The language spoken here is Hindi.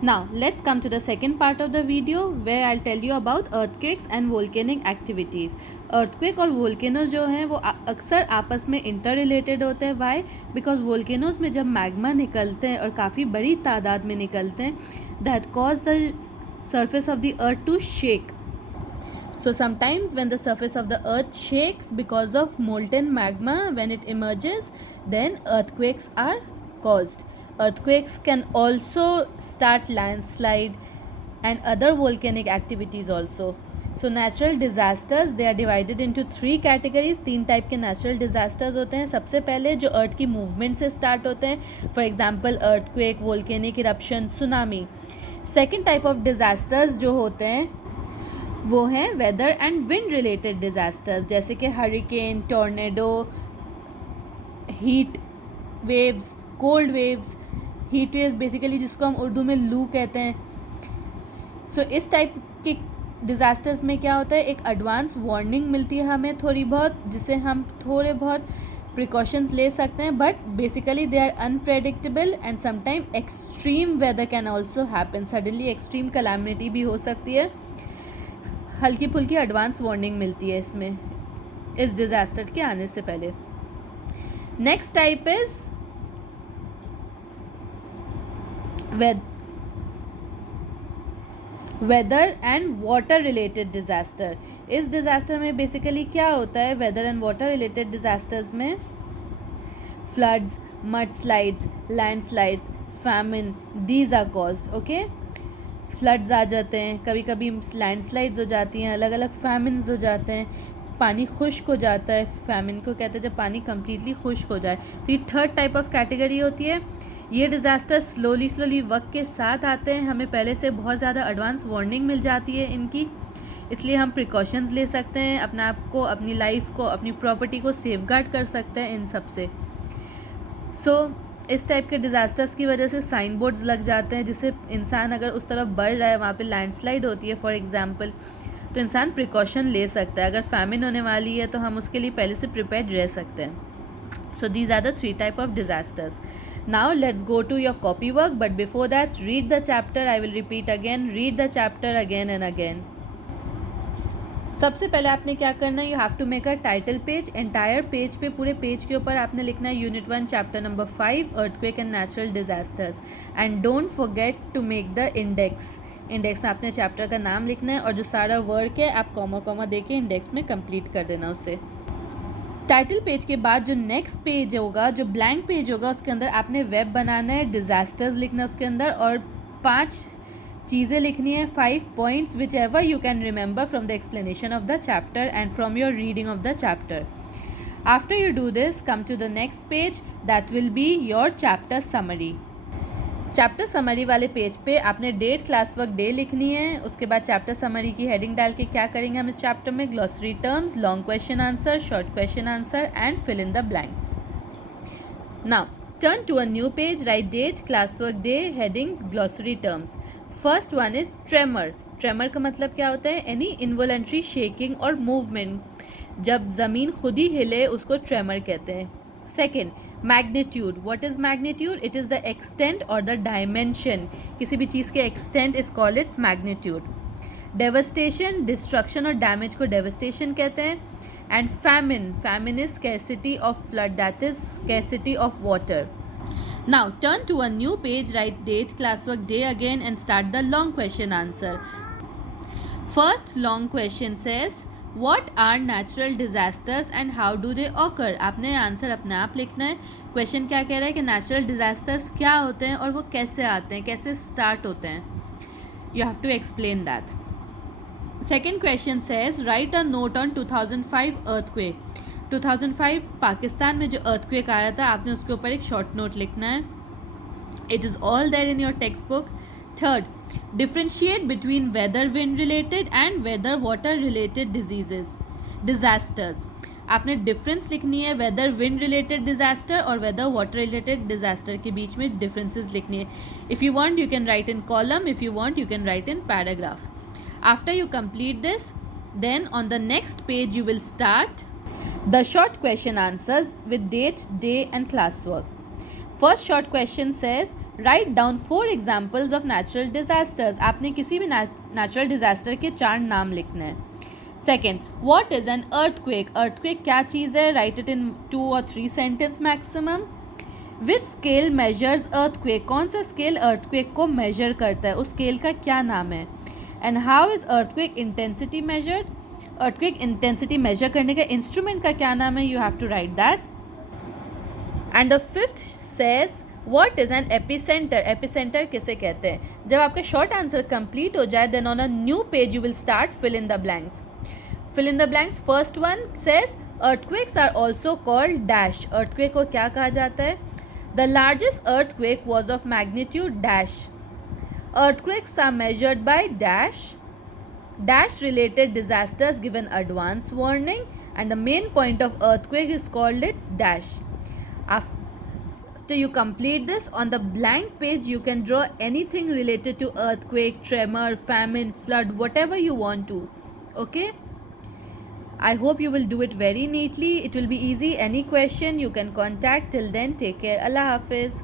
Now let's come to the second part of the video where I'll tell you about earthquakes and volcanic activities. Earthquake और volcanoes जो हैं वो अक्सर आपस में इंटर रिलेटेड होते हैं. वाई? बिकॉज volcanoes में जब मैग्मा निकलते हैं और काफ़ी बड़ी तादाद में निकलते हैं, that cause the surface of the earth to shake. So sometimes when the surface of the earth shakes because of molten magma, when it emerges, then earthquakes are caused. Earthquakes can also start landslide and other volcanic activities also. So natural disasters, they are divided into 3 categories. 3 type के natural disasters होते हैं. सबसे पहले जो अर्थ की मूवमेंट से स्टार्ट होते हैं, for example earthquake, volcanic eruption, tsunami. Second type of disasters जो होते हैं वो हैं weather and wind related disasters, जैसे कि hurricane, tornado, heat waves, cold waves. Heat waves basically जिसको हम उर्दू में लू कहते हैं. सो इस टाइप के डिज़ास्टर्स में क्या होता है, एक एडवांस वार्निंग मिलती है हमें थोड़ी बहुत, जिससे हम थोड़े बहुत प्रिकॉशंस ले सकते हैं. But basically they are unpredictable and sometime extreme weather can also happen. Suddenly extreme calamity भी हो सकती है. हल्की फुल्की एडवांस वार्निंग मिलती है इसमें, इस डिज़ास्टर के आने से पहले. Next type is weather and water related disaster. इस डिज़ास्टर में बेसिकली क्या होता है, weather and water related disasters में floods, mud slides, landslides, famine, these are caused. Okay, floods आ जाते हैं, कभी कभी लैंडस्लाइड्स हो जाती हैं, अलग अलग फैमिन्स हो जाते हैं, पानी खुश्क हो जाता है. फैमिन को कहते हैं जब पानी कम्प्लीटली खुश्क हो जाए. तो ये थर्ड टाइप ऑफ कैटेगरी होती है. ये डिज़ास्टर स्लोली वक्त के साथ आते हैं. हमें पहले से बहुत ज़्यादा एडवांस वार्निंग मिल जाती है इनकी, इसलिए हम प्रिकॉशंस ले सकते हैं, अपने आप को, अपनी लाइफ को, अपनी प्रॉपर्टी को सेफगार्ड कर सकते हैं इन सब से. सो इस टाइप के डिज़ास्टर्स की वजह से साइन बोर्ड्स लग जाते हैं, जिससे इंसान अगर उस तरफ बढ़ रहा है, वहाँ पे लैंडस्लाइड होती है फॉर एग्जांपल, तो इंसान प्रिकॉशन ले सकता है. अगर फैमिन होने वाली है तो हम उसके लिए पहले से प्रिपेयर्ड रह सकते हैं. So these are the 3 type of disasters. Now let's go to your copy work, but before that read the chapter. I will repeat again, read the chapter again and again. सबसे पहले आपने क्या करना है, you have to make a title page. Entire page पे, पूरे पेज के ऊपर आपने लिखना है unit 1 chapter number 5 earthquake and natural disasters. And don't forget to make the index. Index में आपने चैप्टर का नाम लिखना है और जो सारा वर्क है आप कॉमा कॉमा दे के इंडेक्स में कंप्लीट कर देना उसे. टाइटल पेज के बाद जो नेक्स्ट पेज होगा, जो ब्लैंक पेज होगा, उसके अंदर आपने वेब बनाना है, डिज़ास्टर्स लिखना है उसके अंदर, और 5 चीज़ें लिखनी है, 5 points whichever you can remember from the explanation of the chapter and from your reading of the chapter. After you do this, come to the next page, that will be your chapter summary. Chapter summary वाले पेज पे आपने डेट, क्लास वर्क डे लिखनी है. उसके बाद चैप्टर समरी की हेडिंग डाल के क्या करेंगे हम इस चैप्टर में, glossary terms, long question answer, short question answer and fill in the blanks. Now turn to a new page, write date, class work day, heading, glossary terms. First one is tremor. Tremor का मतलब क्या होता है, एनी इनवॉलंटरी शेकिंग और मूवमेंट, जब ज़मीन खुद ही हिले उसको ट्रेमर कहते हैं. Second, magnitude. What is magnitude? It is the extent और द डायमेंशन. किसी भी चीज़ के extent is called its magnitude. Devastation, destruction और डैमेज को डेवस्टेशन कहते हैं. And famine, famine is scarcity of flood, that is scarcity of water. Now turn to a new page, write date, class work day again and start the long question answer. First long question says What are natural disasters and how do they occur? आपने आंसर अपने आप लिखना है. क्वेश्चन क्या कह रहा है कि नेचुरल डिज़ास्टर्स क्या होते हैं और वो कैसे आते हैं, कैसे स्टार्ट होते हैं. You have to explain that. Second question says write a note on 2005 earthquake. 2005 Pakistan में जो अर्थक्वेक आया था, आपने उसके ऊपर एक शॉर्ट नोट लिखना है. It is all there in your textbook. Third, differentiate between weather wind related and weather water related disasters. आपने डिफरेंस लिखनी है वेदर विंड रिलेटेड डिजास्टर और वेदर वाटर रिलेटेड डिजास्टर के बीच में डिफरेंसेस लिखनी है. If you want you can write in column, if you want you can write in paragraph. After you complete this, then on the next page you will start the short question answers with date, day and class work. First short question says, write down 4 examples of natural disasters. आपने किसी भी नेचुरल डिजास्टर के 4 नाम लिखने हैं. Second, what is an earthquake. Earthquake क्या चीज़ है? Right it in 2 or 3 sentence maximum. Which scale measures earthquake. कौन सा स्केल अर्थक्वेक को मेजर करता है? उस स्केल का क्या नाम है? And how is earthquake intensity measured. Earthquake intensity measure करने का इंस्ट्रूमेंट का क्या नाम है? You have to write that. And the fifth says what is an epicentre. Epicentre किसे कहते हैं? जब आपका शॉर्ट आंसर कंप्लीट हो जाए then on a new page you will start fill in the blanks. Fill in the blanks. First one says earthquakes are also called dash. earthquake को क्या कहा जाता है? The largest earthquake was of magnitude dash. Earthquakes are measured by dash. Dash related disasters given advance warning, and the main point of earthquake is called its dash. After you complete this, on the blank page you can draw anything related to earthquake, tremor, famine, flood, whatever you want to. Okay? I hope you will do it very neatly. It will be easy. Any question you can contact. Till then, take care. Allah Hafiz.